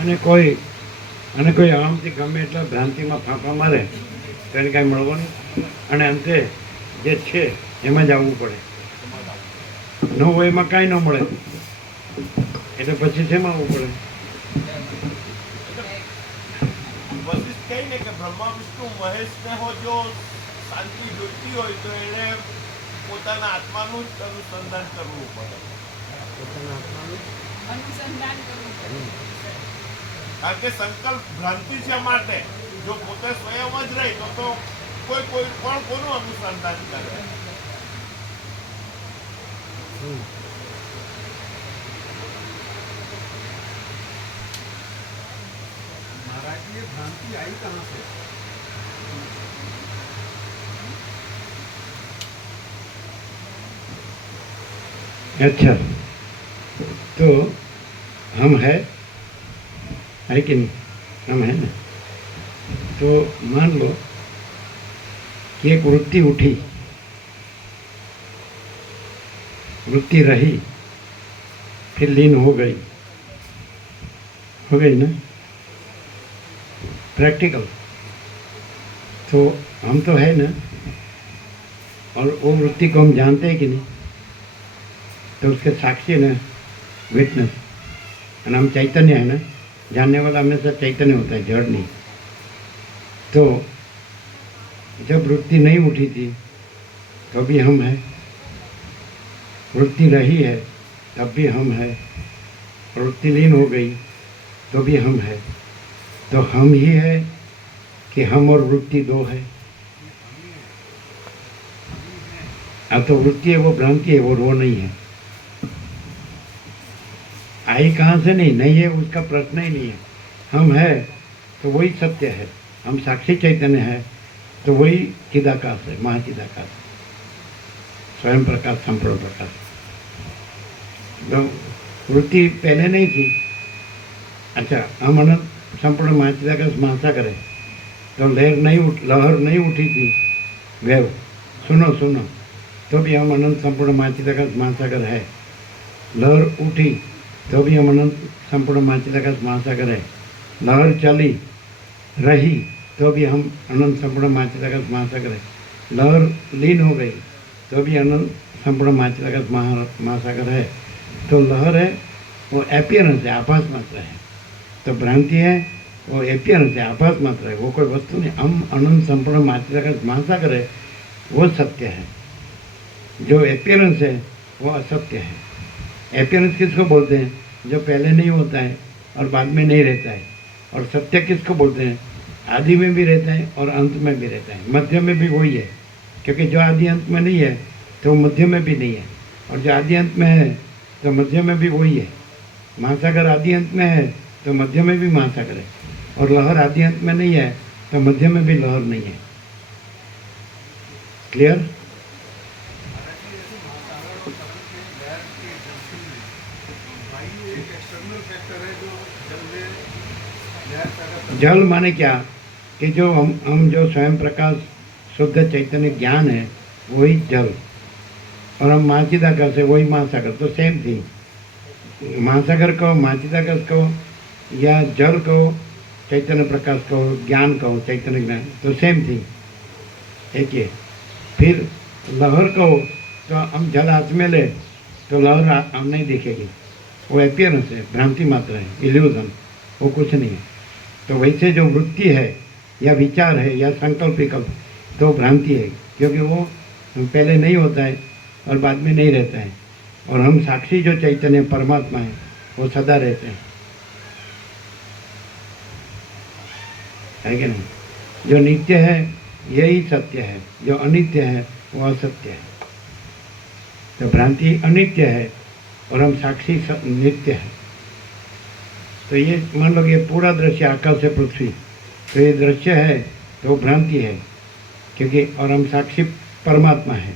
અને કોઈ આમથી ગમે એટલા ભ્રાંતિમાં ફાંફા મારે તો એને કાંઈ મળવાનું, અને અંતે જે છે એમાં જ આવવું પડે. ન હોય એમાં કાંઈ ન મળે એટલે પછી શેમાં આવવું પડે? વશિષ્ઠ કહે ને કે બ્રહ્મા વિષ્ણુ મહેશ ને હો જો શાંતિ જોઈતી હોય તો એને પોતાના આત્માનું જ અનુસંધાન કરવું પડે. પોતાના આત્માનું અનુસંધાન કરવું પડે. કારણ કે સંકલ્પ ભ્રાંતિ છે માટે જો પોતે સ્વયં જ રહે તો કોઈ પણ કોનું અનુસંધાન કરે. महाराज ये भ्रांति आई कहाँ से? अच्छा, तो हम है कि नहीं? हम है ना. तो मान लो कि एक वृत्ति उठी, वृत्ति रही, फिर लीन हो गई ना, प्रैक्टिकल. तो हम तो है ना, और वो वृत्ति को हम जानते हैं कि नहीं? तो उसके साक्षी ना, विटनेस. और हम चैतन्य है ना, जानने वाला हमेशा चैतन्य होता है, जड़ नहीं. तो जब वृत्ति नहीं उठी थी तो भी हम है, वृत्ति रही है तब भी हम है, वृत्ति लीन हो गई तो भी हम है. तो हम ही है कि हम और वृत्ति दो है? अब तो वृत्ति है वो भ्रांति है, वो नहीं है. आई कहाँ से? नहीं है, उसका प्रश्न ही नहीं है. हम है तो वही सत्य है, हम साक्षी चैतन्य है तो वही चिदाकाश है, महाचिदाकाश, स्वयं प्रकाश, संपूर्ण प्रकाश. तो वृत्ति पहले नहीं थी. अच्छा, हम अनंत संपूर्ण महाचिदाकाश महासागर है, तो लहर नहीं उठी थी, वेव, सुनो, तो भी हम अनंत संपूर्ण महाचिदाकाश महासागर है. लहर उठी तो भी हम अनंत संपूर्ण महाचिदाकाश महासागर है. लहर चली रही तो भी हम अनंत संपूर्ण महाचिदाकाश महासागर है. लहर लीन हो गई तो भी अनंत संपूर्ण महाचिदाकाश महासागर है. तो लहर है वो एपियरेंस है, आभास मात्र है. तो भ्रांति है वो एपियरेंस है, आभास मात्र है, वो कोई वस्तु नहीं. हम अनंत संपूर्ण महाचिदाकाश महासागर है, वो सत्य है. जो एपियरेंस है वो असत्य है. एपियरेंस किसको बोलते हैं? जो पहले नहीं होता है और बाद में नहीं रहता है. और सत्य किसको बोलते हैं? आदि में भी रहता है और अंत में भी रहता है, मध्य में भी वही है. क्योंकि जो आदि अंत में नहीं है तो मध्य में भी नहीं है, और जो आदि अंत में है तो मध्य में भी वही है. महासागर आदि अंत में है तो मध्य में भी महासागर है, और लहर आदि अंत में नहीं है तो मध्य में भी लहर नहीं है. क्लियर? जल माने क्या? कि जो हम जो स्वयं प्रकाश शुद्ध चैतन्य ज्ञान है वही जल, और हम महाचिदाकाश है वही महासागर. तो सेम थिंग. महासागर कहो, महाचिदाकाश कहो, या जल कहो, चैतन्य प्रकाश कहो, ज्ञान कहो, चैतन्य ज्ञान, तो सेम थिंग एक ही. फिर लहर कहो तो हम जल हाथ में ले तो लहर हम नहीं दिखेगी, वो एपियरेंस है, भ्रांति मात्र है, इल्यूजन, वो कुछ नहीं है. तो वैसे जो वृत्ति है या विचार है या संकल्प विकल्प, तो भ्रांति है, क्योंकि वो पहले नहीं होता है और बाद में नहीं रहता है. और हम साक्षी जो चैतन्य परमात्मा है वो सदा रहते हैं, है कि नहीं? जो नित्य है यही सत्य है, जो अनित्य है वो असत्य है. तो भ्रांति अनित्य है और हम साक्षी नित्य है. तो ये मान लो कि ये पूरा दृश्य आकाश से पृथ्वी, तो ये दृश्य है तो भ्रांति है, क्योंकि और हम साक्षी परमात्मा है,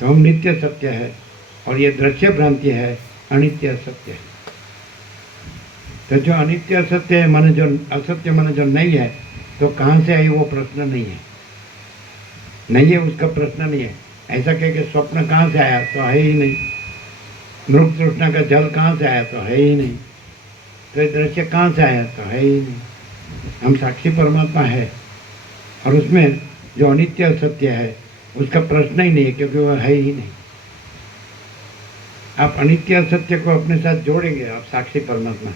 तो हम नित्य सत्य है, और ये दृश्य भ्रांति है, अनित्य सत्य है. तो जो अनित्य असत्य है माने जो असत्य माने जो नहीं है, तो कहाँ से आई वो प्रश्न नहीं है. नहीं है उसका प्रश्न नहीं है. ऐसा कह के स्वप्न कहाँ से आया? तो है ही नहीं. मृग तृष्णा का जल कहाँ से आया? तो है ही नहीं. तो ये दृश्य कहाँ से आया? तो है ही नहीं। हम साक्षी परमात्मा है, और उसमें जो अनित्य सत्य है उसका प्रश्न ही नहीं है, क्योंकि वह है ही नहीं। आप अनित्य सत्य को अपने साथ जोड़ेंगे, आप साक्षी परमात्मा,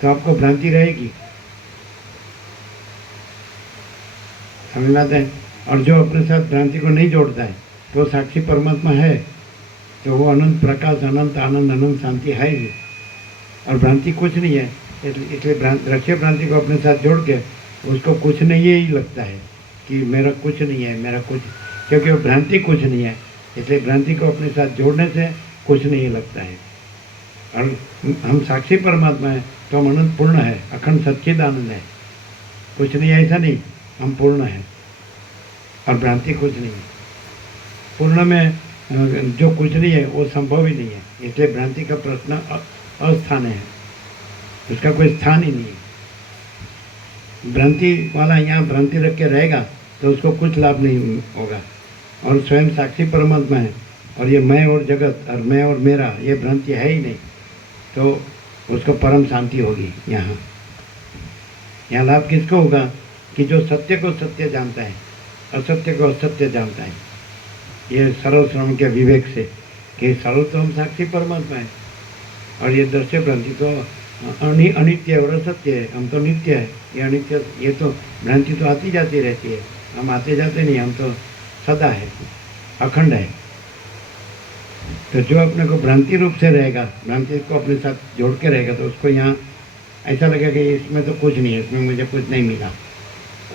तो आपको भ्रांति रहेगी। समझ में आता है? और जो अपने साथ भ्रांति को नहीं जोड़ता है तो साक्षी परमात्मा है, तो वो अनंत प्रकाश, अनंत आनंद, अनंत शांति है ही, और भ्रांति कुछ नहीं है। इसलिए दृश्य भ्रांति को अपने साथ जोड़ के उसको कुछ नहीं ही लगता है कि मेरा कुछ नहीं है, मेरा कुछ, क्योंकि वो भ्रांति कुछ नहीं है। इसलिए भ्रांति को अपने साथ जोड़ने से कुछ नहीं लगता है। और हम साक्षी परमात्मा है तो हम अनंत पूर्ण है, अखंड सच्चिदानंद है। कुछ नहीं है ऐसा नहीं, हम पूर्ण है और भ्रांति कुछ नहीं है। पूर्ण में जो कुछ नहीं है वो संभव ही नहीं है, इसलिए भ्रांति का प्रश्न अस्थान है, उसका कोई स्थान ही नहीं है। भ्रांति वाला यहाँ भ्रांति रख के रहेगा तो उसको कुछ लाभ नहीं होगा। और स्वयं साक्षी परमात्मा है, और ये मैं और जगत और मैं और मेरा, ये भ्रांति है ही नहीं, तो उसको परम शांति होगी। यहाँ लाभ किसको होगा? कि जो सत्य को सत्य जानता है, असत्य को असत्य जानता है। ये सरल श्रवण के विवेक से कि सरल तो हम साक्षी परमात्मा है, और ये दृश्य भ्रांति तो अनित्य और असत्य है, हम तो नित्य है। ये अनित्य, ये तो भ्रांति तो आती जाती रहती है, हम आते जाते नहीं, हम तो सदा है, अखंड है। तो जो अपने को भ्रांति रूप से रहेगा, भ्रांति को अपने साथ जोड़ के रहेगा, तो उसको यहाँ ऐसा लगेगा कि इसमें तो कुछ नहीं है, इसमें मुझे कुछ नहीं मिला।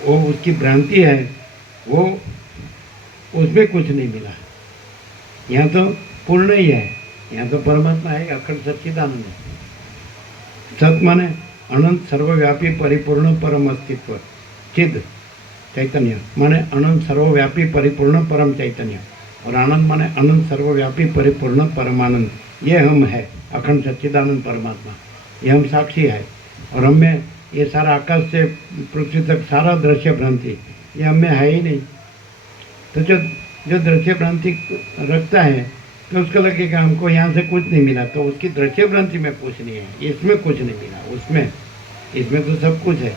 वो उसकी भ्रांति है, वो उसमें कुछ नहीं मिला। यहाँ तो पूर्ण ही है, यहाँ तो परमात्मा है, अखंड सच्चिदानंद है। सत माने अनंत सर्वव्यापी परिपूर्ण परम अस्तित्व, चिद चैतन्य माने अनंत सर्वव्यापी परिपूर्ण परम चैतन्य, और आनंद माने अनंत सर्वव्यापी परिपूर्ण परमानंद। ये हम है, अखंड सच्चिदानंद परमात्मा, ये हम साक्षी है। और हमें ये सारा आकाश से पृथ्वी तक सारा दृश्य भ्रांति ये हमें है ही नहीं। तो जो दृश्य भ्रांति रखता है तो उसको लगेगा हमको यहाँ से कुछ नहीं मिला, तो उसकी दृश्य भ्रांति में कुछ नहीं है, इसमें कुछ नहीं मिला, उसमें, इसमें तो सब कुछ है।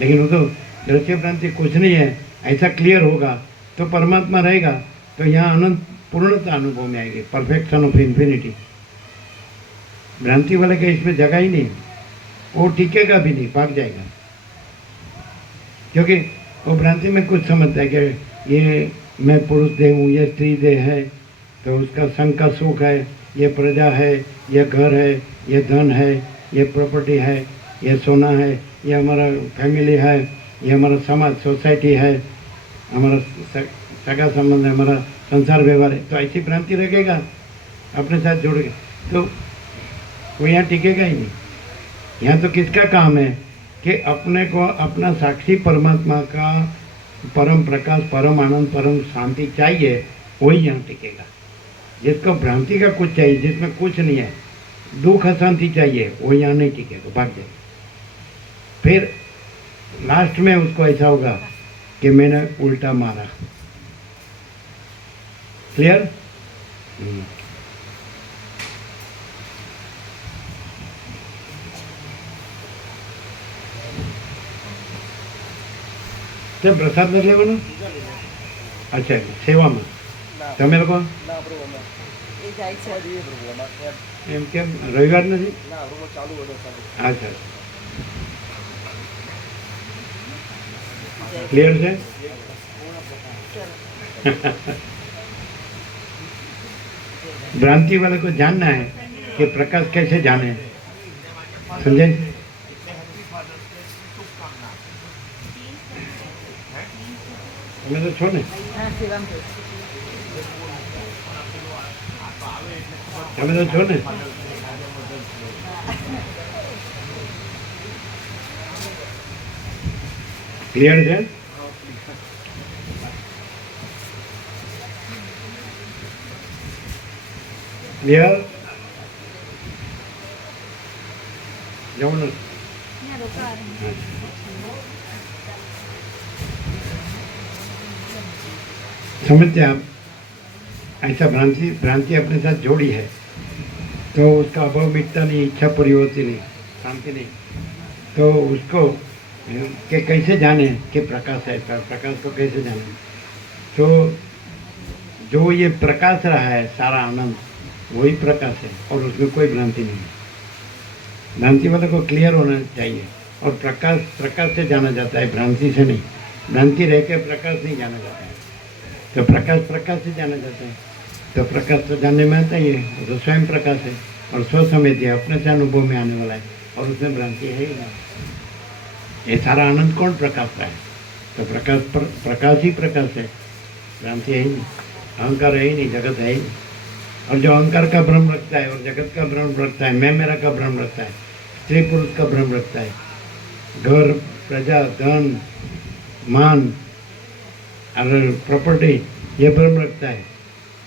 लेकिन वो तो दृश्य भ्रांति कुछ नहीं है ऐसा क्लियर होगा तो परमात्मा रहेगा, तो यहाँ अनंत पूर्णता अनुभव में आएगी, परफेक्शन ऑफ इन्फिनिटी। भ्रांति वाले का इसमें जगह ही नहीं, वो टिकेगा भी नहीं, भाग जाएगा। क्योंकि वो भ्रांति में कुछ समझता है कि ये मैं पुरुष देह हूँ, ये स्त्री देह है, तो उसका संग का सुख है, ये प्रजा है, ये घर है, ये धन है, ये प्रॉपर्टी है, ये सोना है, ये हमारा फैमिली है, ये हमारा समाज सोसाइटी है, हमारा सगा संबंध है, हमारा संसार व्यवहार है। तो ऐसी भ्रांति रखेगा अपने साथ जोड़ के, तो वो यहाँ टिकेगा ही नहीं। यहाँ तो किसका काम है कि अपने को अपना साक्षी परमात्मा का परम प्रकाश, परम आनंद, परम शांति चाहिए, वही यहाँ टिकेगा। जिसको भ्रांति का कुछ चाहिए, जिसमें कुछ नहीं है, दुख अशांति चाहिए, वो यहाँ नहीं टिकेगा, भाग जाए। फिर लास्ट में उसको ऐसा होगा कि मैंने उल्टा मारा। क्लियर? કેમ પ્રસાદ નથી લેવાનો? અચ્છા, સેવામાં તમે લોકો એ જાય છે. એમ કેમ રવિવાર નથી? અચ્છા, ક્લિયર છે? भ्रांति वाले को जानना है कि प्रकाश कैसे जाने, समझे? તમે તો છો ને, તમે તો છો ને. ક્લિયર છે? ક્લિયર? જવાનું समझते हैं आप? ऐसा भ्रांति अपने साथ जोड़ी है तो उसका अभाव मिटता नहीं, इच्छा पूरी होती नहीं। शांति नहीं। तो उसको कि कैसे जाने कि प्रकाश है, प्रकाश को कैसे जाने? तो जो ये प्रकाश रहा है सारा आनंद, वही प्रकाश है और उसमें कोई भ्रांति नहीं है। भ्रांति वाले को क्लियर होना चाहिए। और प्रकाश प्रकाश से जाना जाता है, भ्रांति से नहीं। भ्रांति रह के प्रकाश नहीं जाना जाता है। तो प्रकाश प्रकाश से जाना जाता है। तो प्रकाश तो जानने में आता ही है, वो तो स्वयं प्रकाश है और स्वसमेत है, अपने से अनुभव में आने वाला है और उसमें भ्रांति है ही नहीं। ये सारा आनंद कौन प्रकाश रहा है? तो प्रकाश ही प्रकाश है, भ्रांति है ही नहीं, अहंकार है ही नहीं, जगत है ही नहीं। और जो अहंकार का भ्रम रखता है और जगत का भ्रम रखता है, मैं मेरा का भ्रम रखता है, स्त्री पुरुष का भ्रम रखता है, घर प्रजा धन मान और प्रॉपर्टी ये भ्रम रखता है,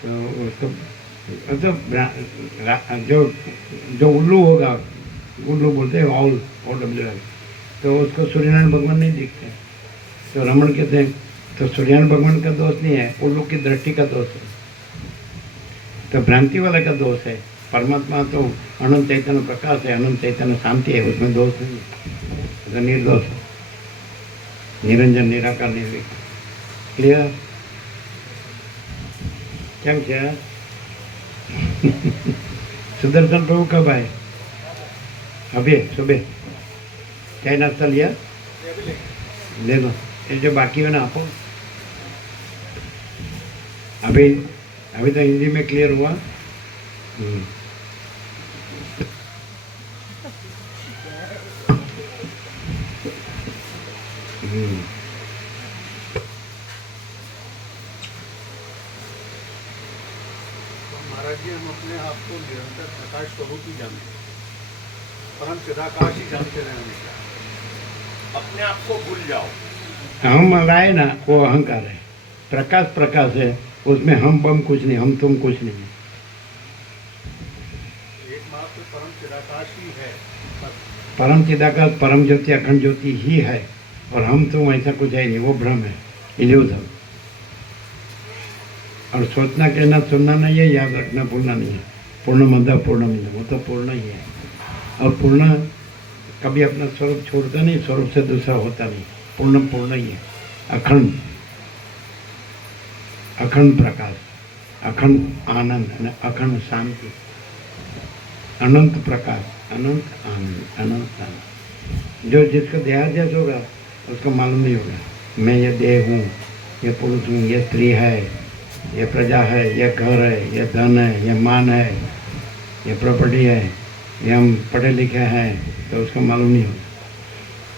तो उसको मतलब जो उल्लू होगा, उल्लू बोलते हैं OWL, तो उसको सूर्यनारायण भगवान नहीं दिखते। तो रमन कहते हैं तो सूर्यनारायण भगवान का दोष नहीं है, उल्लू की दृष्टि का दोष है। तो भ्रांति वाले का दोष है। परमात्मा तो अनंत चैतन्य प्रकाश है, अनंत चैतन्य शांति है, उसमें दोष नहीं है, तो निर्दोष है, निरंजन निराकार निर्विकार। क्लियर? કેમ છે? सुदर्शन प्रभु कब आए? अभी सुबह चाय नाश्ता लिया? ले लो, ये जो बाकी है ना आपको। अभी अभी तो हिंदी में क्लियर हुआ। महाराज जी, हम अपने आप को निरंतर प्रकाश स्वरूप ही जानते हैं, परम चिदाकाश ही जानते रहे हमेशा। अपने आप को भूल जाओ। हम लाए ना, वो अहंकार है। प्रकाश प्रकाश है, उसमें हम बम कुछ नहीं, हम तुम कुछ नहीं। एकमात्र परम चिदाकाश ही है, परम चिदाकाश परम ज्योति अखंड ज्योति ही है, और हम तुम ऐसा कुछ है नहीं, वो भ्रम है, इल्यूजन। और सोचना कहना सुनना नहीं है, याद रखना भूलना नहीं है। पूर्ण मध्य पूर्ण मिल, वो तो पूर्ण ही है। और पूर्ण कभी अपना स्वरूप छोड़ता नहीं, स्वरूप से दूसरा होता नहीं, पूर्ण पूर्ण ही है। अखंड अखंड प्रकाश, अखंड आनंद, अखंड शांति, अनंत प्रकाश, अनंत आनंद, अनंत आनंद। जो जिसको देहाध्यास होगा उसको मालूम नहीं होगा मैं ये देह हूँ, ये पुरुष हूँ, ये स्त्री है, ये प्रजा है, ये घर है, ये धन है, ये मान है, ये प्रॉपर्टी है, ये हम पढ़े लिखे हैं, तो उसको मालूम नहीं होगा।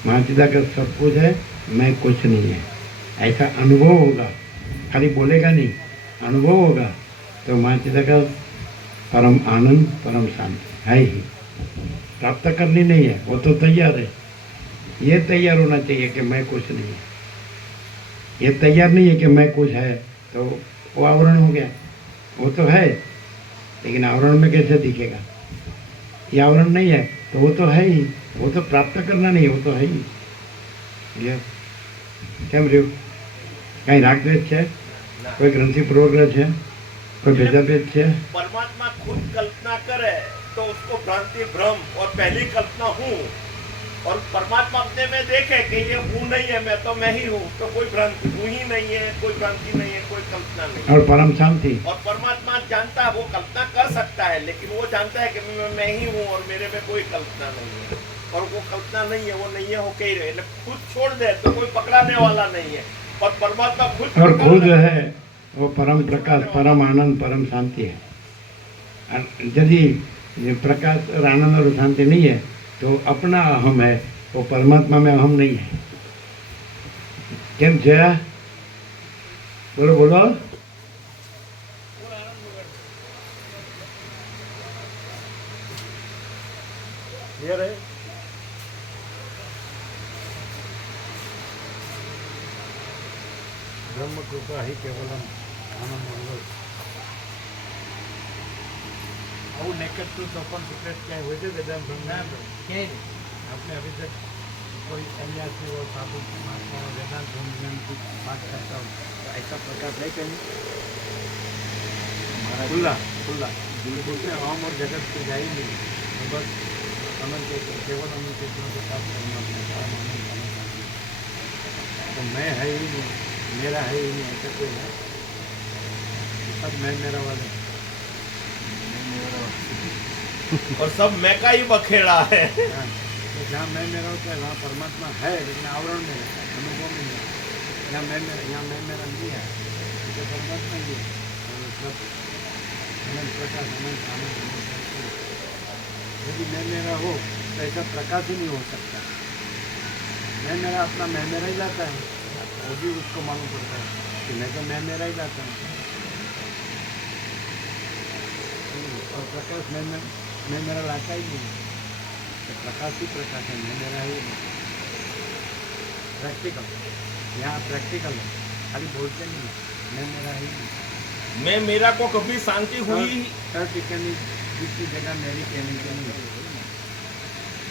महाचिदा का सब कुछ है, मैं कुछ नहीं है, ऐसा अनुभव होगा। खाली बोलेगा नहीं, अनुभव होगा तो महाचिदा का परम आनंद परम शांति है ही। प्राप्त करनी नहीं है, वो तो तैयार है। ये तैयार होना चाहिए कि मैं कुछ नहीं है। ये तैयार नहीं है कि मैं कुछ है, तो वो आवरण हो गया। वो तो है, लेकिन आवरण में कैसे दिखेगा? ये आवरण नहीं है तो वो तो है ही, वो तो प्राप्त करना नहीं, वो तो है ही। કેમ રહ્યું? કઈ રાગદ્વેષ છે? કોઈ ગ્રંથિ પૂર્વગ્રહ છે? કોઈ ભેદાભેદ છે? परमात्मा खुद कल्पना करे तो उसको भ्रांति भ्रम और पहली कल्पना हूँ, और परमात्मा अपने में देखे कि ये हूँ नहीं है, मैं तो मैं ही हूँ, तो कोई भ्रांति हूँ ही नहीं है, कोई भ्रांति नहीं है, कोई कल्पना नहीं है। और परम शांति। और परमात्मा जानता है, वो कल्पना कर सकता है, लेकिन वो जानता है कि मैं ही हूँ और मेरे में कोई कल्पना नहीं है, और वो कल्पना नहीं है, वो नहीं है, हो के ही रहे। खुद छोड़ दे तो कोई पकड़ाने वाला नहीं है, और परमात्मा खुद और खुद है वो परम प्रकाश, परम आनंद, परम शांति है। यदि ये प्रकाश और आनंद और शांति नहीं है तो अपना अहम है, वो परमात्मा में अहम नहीं है। કેમ છે? બોલો બોલો। ये रहे। ब्रह्म कृपा ही केवलम आनंद मंगल। આવું નેકેડ ટ્રુથ ઓપન સિક્રેટ ક્યાંય હોય છે વેદાંત ધર્મમાં? ક્યાંય નહીં. આપણે અભી તક कोई सन्यासी और साधु महात्मा वेदांत धर्म में कुछ बात करता हो तो ऐसा प्रकार है कहीं? खुला खुला बोलते हम और जगत को जा ही नहीं, तो बस अनंत एक केवल अनंत चेतना के साथ परमात्मा का आनंद अनंत आनंद। तो मैं है ही नहीं, मेरा है ही नहीं, ऐसा कोई है? सब मैं मेरा वाले। और सब मैं का ही बखेड़ा है। हाँ, तो जहाँ मैं मेरा होता है वहाँ परमात्मा है, लेकिन आवरण में रहता है, अनुभव में नहीं रहता। यहाँ मैं मेरा नहीं है, तो परमात्मा ही है। और सब अनंत प्रकाश अनंत आनंद अनंत है। यदि मैं मेरा हो तो ऐसा प्रकाश ही नहीं हो सकता। मैं मेरा अपना मैं मेरा ही लाता है, वो भी उसको मालूम पड़ता है कि मैं तो मैं मेरा ही लाता हूँ। और प्रकाश मैं मेरा लाता ही नहीं, तो प्रकाश ही प्रकाश है, मैं मेरा ही नहीं। प्रैक्टिकल, यहाँ प्रैक्टिकल है, खाली बोलते नहीं, मैं मेरा ही नहीं। मैं मेरा को कभी शांति हुई थर्ड टिकनी जिसकी जगह मेरी कहने की नहीं है।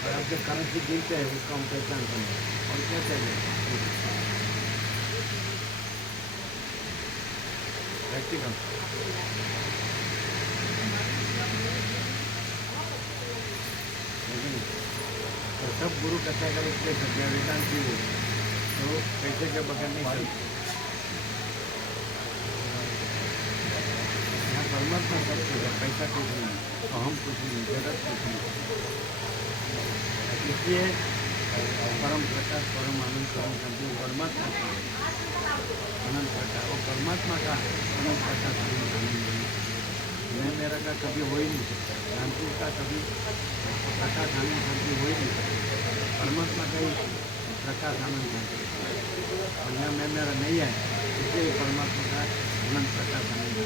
और आप जब करेंसी गिनते हैं उसका हम पहचान करेंगे और कैसे प्रैक्टिकल। तो सब गुरु कथा कर इसलिए सकते वेदांत की हो तो पैसे के बगैर नहीं चलते। यहाँ परमात्मा सब कुछ है, पैसा कुछ नहीं, अहम कुछ नहीं, जगत कुछ नहीं। इसलिए परम प्रकाश परम आनंद परम शांति परमात्मा का अनंत प्रकाश और परमात्मा का अनंत प्रकाश आनंद आनंद मैं मेरा का कभी हो ही नहीं सकता। शांति का कभी प्रकाश आनंद शांति हो ही नहीं सकता। परमात्मा का ही प्रकाश आनंद शांति और यहाँ मैं मेरा नहीं है, इसलिए परमात्मा का अनंत प्रकाश आनंद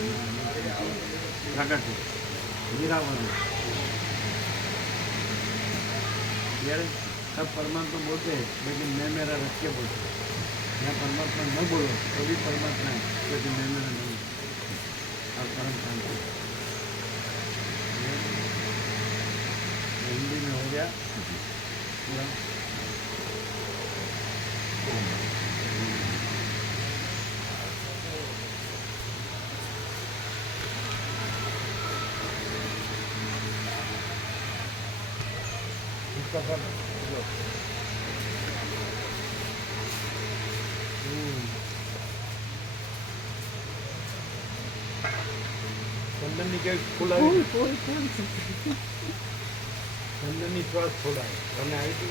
प्रकट है निरावरण। सब परमात्मा बोलते हैं लेकिन मैं मेरा रख के बोलते हैं। यहाँ परमात्मा न बोलो तो भी परमात्मा है, लेकिन मैं मेरा नहीं और परम शांति। हिंदी में हो गया पूरा। इसका सब चंदनी के फूल है, चंदनी श्वास फूल है, हमने आई थी।